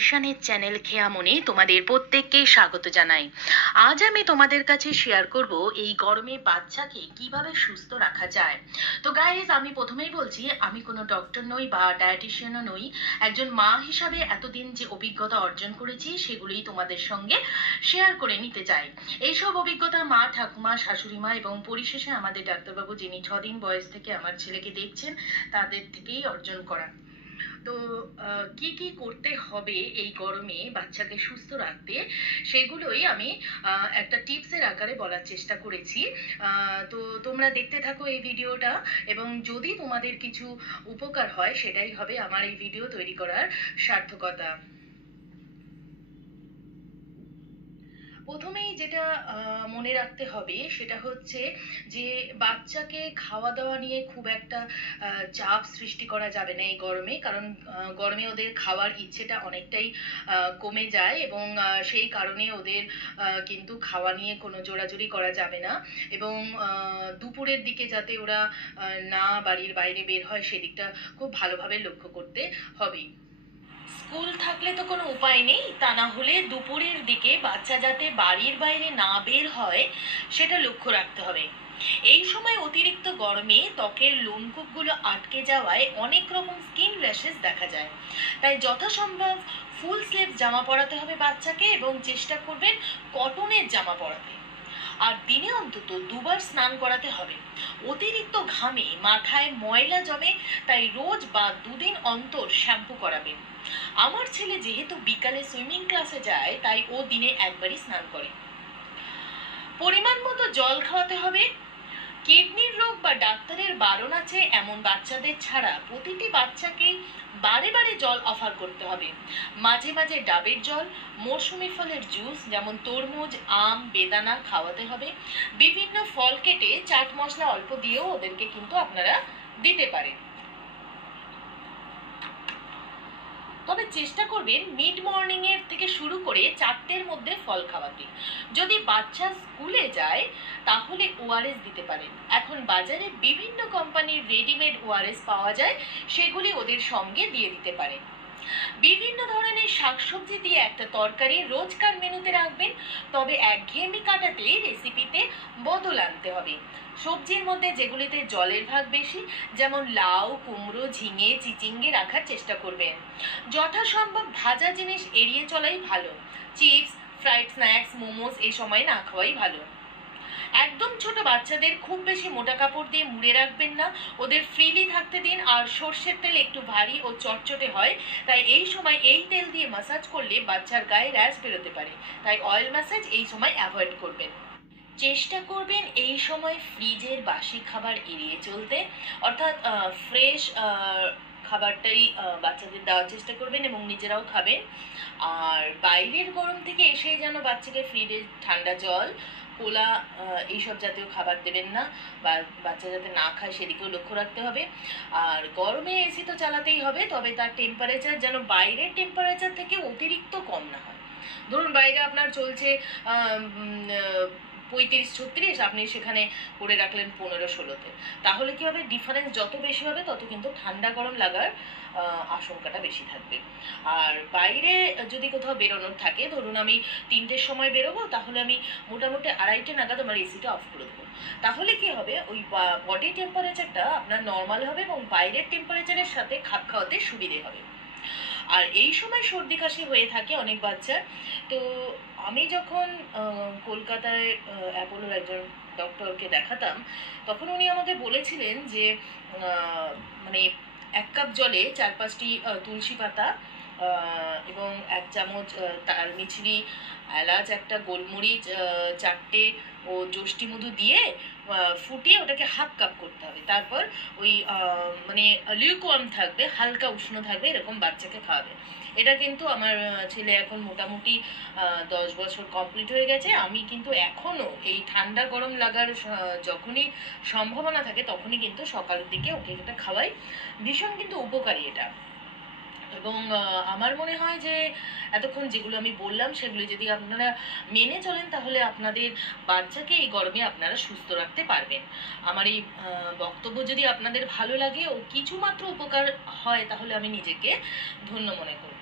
ঈশানের চ্যানেল খেয়ামনে তোমাদের প্রত্যেককে স্বাগত জানাই। আজ আমি তোমাদের কাছে শেয়ার করব এই গরমে বাচ্চাকে কিভাবে সুস্থ রাখা যায়। তো গাইজ, আমি প্রথমেই বলছি, আমি কোনো ডক্টর নই বা ডায়েটিশিয়ানও নই। একজন মা হিসাবে এতদিন যে অভিজ্ঞতা অর্জন করেছি সেগুলোই তোমাদের সঙ্গে শেয়ার করে নিতে চাই। এইসব অভিজ্ঞতা মা, ঠাকুমা, শাশুড়ি মা এবং পরিশেষে আমাদের ডাক্তারবাবু, যিনি 6 দিন বয়স থেকে আমার ছেলেকে দেখছেন, তাদের থেকেই অর্জন করা। তো কি কি করতে হবে এই গরমে বাচ্চাকে সুস্থ রাখতে, সেগুলোই আমি একটা টিপসের আকারে বলার চেষ্টা করেছি। তো তোমরা দেখতে থাকো এই ভিডিওটা, এবং যদি তোমাদের কিছু উপকার হয় সেটাই হবে আমার এই ভিডিও তৈরি করার সার্থকতা। প্রথমেই যেটা মনে রাখতে হবে সেটা হচ্ছে যে বাচ্চাকে খাওয়া দাওয়া নিয়ে খুব একটা চাপ সৃষ্টি করা যাবে না এই গরমে, কারণ গরমে ওদের খাওয়ার ইচ্ছেটা অনেকটাই কমে যায়, এবং সেই কারণে ওদের কিন্তু খাওয়া নিয়ে কোনো জোরাজুরি করা যাবে না। এবং দুপুরের দিকে যাতে ওরা না বাড়ির বাইরে বের হয় সেদিকটা খুব ভালোভাবে লক্ষ্য করতে হবে। স্কুল থাকলে তো কোনো উপায় নেই, তা না হলে দুপুরের দিকে বাচ্চা যাতে বাড়ির বাইরে না বের হয় সেটা লক্ষ্য রাখতে হবে। এই সময় অতিরিক্ত গরমে ত্বকের লোমকূপগুলো আটকে যাওয়ায় অনেক রকম স্কিন র্যাশেস দেখা যায়। তাই যথাসম্ভব ফুল স্লিভ জামা পরাতে হবে বাচ্চাকে, এবং চেষ্টা করবেন কটনের জামা পরাতে। আর দিনে অন্তত দুবার স্নান করাতে হবে। অতিরিক্ত ঘামে মাথায় ময়লা জমে, তাই রোজ বা 2 দিন অন্তর শ্যাম্পু করাবেন। আমার ছেলে যেহেতু বিকালে সুইমিং ক্লাসে যায়, তাই ও দিনে একবারই স্নান করে। পরিমাণ মতো জল খাওয়াতে হবে। কিডনির রোগ বা ডাক্তারের বারণ আছে এমন বাচ্চাদের ছাড়া প্রতিটি বাচ্চাকে বারে বারে জল অফার করতে হবে। মাঝে মাঝে ডাবের জল, মৌসুমী ফলের জুস যেমন তরমুজ, আম, বেদানা খাওয়াতে হবে। বিভিন্ন ফল কেটে চাট মশলা অল্প দিয়েও ওদেরকে কিন্তু আপনারা দিতে পারেন। তবে চেষ্টা করবেন মিড মর্নিং এর থেকে শুরু করে 4টের মধ্যে ফল খাওয়াতে। যদি বাচ্চা স্কুলে যায় তাহলে ওআরএস দিতে পারেন। এখন বাজারে বিভিন্ন কোম্পানির রেডিমেড ওআরএস পাওয়া যায়, সেগুলি ওদের সঙ্গে দিয়ে দিতে পারেন। বিভিন্ন ধরনের শাকসবজি দিয়ে একটা তরকারি রোজকার মেনুতে রাখবেন, তবে একঘেয়েমি কাটাতে রেসিপিতে বদল আনতে হবে। সবজির মধ্যে যেগুলিতে জলের ভাগ বেশি, যেমন লাউ, কুমড়ো, ঝিঙে, চিচিঙ্গে রাখার চেষ্টা করবেন। যথাসম্ভব ভাজা জিনিস এড়িয়ে চলাই ভালো। চিপস, ফ্রাইড স্ন্যাক্স, মোমোস এই সময় না খাওয়াই ভালো। একদম ছোট বাচ্চাদের খুব বেশি মোটা কাপড় দিয়ে মুড়ে রাখবেন না, ওদের ফ্রিলি থাকতে দিন। আর সর্ষের তেল একটু ভারী ও চটচটে হয়, তাই এই সময় এই তেল দিয়ে ম্যাসাজ করলে বাচ্চার গায়ে র্যাশ বেরোতে পারে, তাই অয়েল ম্যাসাজ এই সময় অ্যাভয়েড করবেন। চেষ্টা করবেন এই সময় ফ্রিজের বাসি খাবার এড়িয়ে চলতে, অর্থাৎ ফ্রেশ খাবারটাই বাচ্চাদের দেওয়ার চেষ্টা করবেন এবং নিজেরাও খাবেন। আর বাইরের গরম থেকে এসেই যেন বাচ্চাকে ফ্রিজে ঠান্ডা জল, কোলা এইসব জাতীয় খাবার দেবেন না, বা বাচ্চা যাতে না খায় সেদিকেও লক্ষ্য রাখতে হবে। আর গরমে এসি তো চালাতেই হবে, তবে তার টেম্পারেচার যেন বাইরের টেম্পারেচার থেকে অতিরিক্ত কম না হয়। ধরুন বাইরে আপনার চলছে 35-36, আপনি সেখানে করে রাখলেন 15-16-তে, তাহলে কি হবে, ডিফারেন্স যত বেশি হবে তত কিন্তু ঠান্ডা গরম লাগার আশঙ্কাটা বেশি থাকবে। আর বাইরে যদি কোথাও বেরোনোর থাকে, ধরুন আমি 3টের সময় বেরোবো, তাহলে আমি মোটামুটি 2:30 নাগাদ আমার এসিটা অফ করে দেবো। তাহলে কি হবে, ওই বডি টেম্পারেচারটা আপনার নর্মাল হবে এবং বাইরের টেম্পারেচারের সাথে খাপ খাওয়াতে সুবিধে হবে। আর এই সময় সর্দি কাশি হয়ে থাকে অনেক বাচ্চার। তো আমি যখন কলকাতায় অ্যাপোলোর একজন ডক্টরকে দেখাতাম, তখন উনি আমাকে বলেছিলেন যে মানে 1 কাপ জলে 4-5টি তুলসী পাতা এবং 1 চামচ তাল মিছরি, এলাচ একটা, গোলমরিচ 4টে ও যষ্টি মধু দিয়ে ফুটিয়ে ওটাকে 1/2 কাপ করতে হবে। তারপর ওই মানে লিউকওয়ার্ম থাকবে, হালকা উষ্ণ থাকবে, এরকম বাচ্চাকে খাওয়াবে। এটা কিন্তু আমার ছেলে এখন মোটামুটি 10 বছর কমপ্লিট হয়ে গেছে। আমি কিন্তু এখনো এই ঠান্ডা গরম লাগার যখনই সম্ভাবনা থাকে তখনই কিন্তু সকালের দিকে ওকে এটা খাওয়াই। ভীষণ কিন্তু উপকারী এটা। এবং আমার মনে হয় যে এতক্ষণ যেগুলো আমি বললাম সেগুলো যদি আপনারা মেনে চলেন, তাহলে আপনাদের বাচ্চাকে এই গরমে আপনারা সুস্থ রাখতে পারবেন। আমার এই বক্তব্য যদি আপনাদের ভালো লাগে ও কিছুমাত্র উপকার হয়, তাহলে আমি নিজেকে ধন্য মনে করব।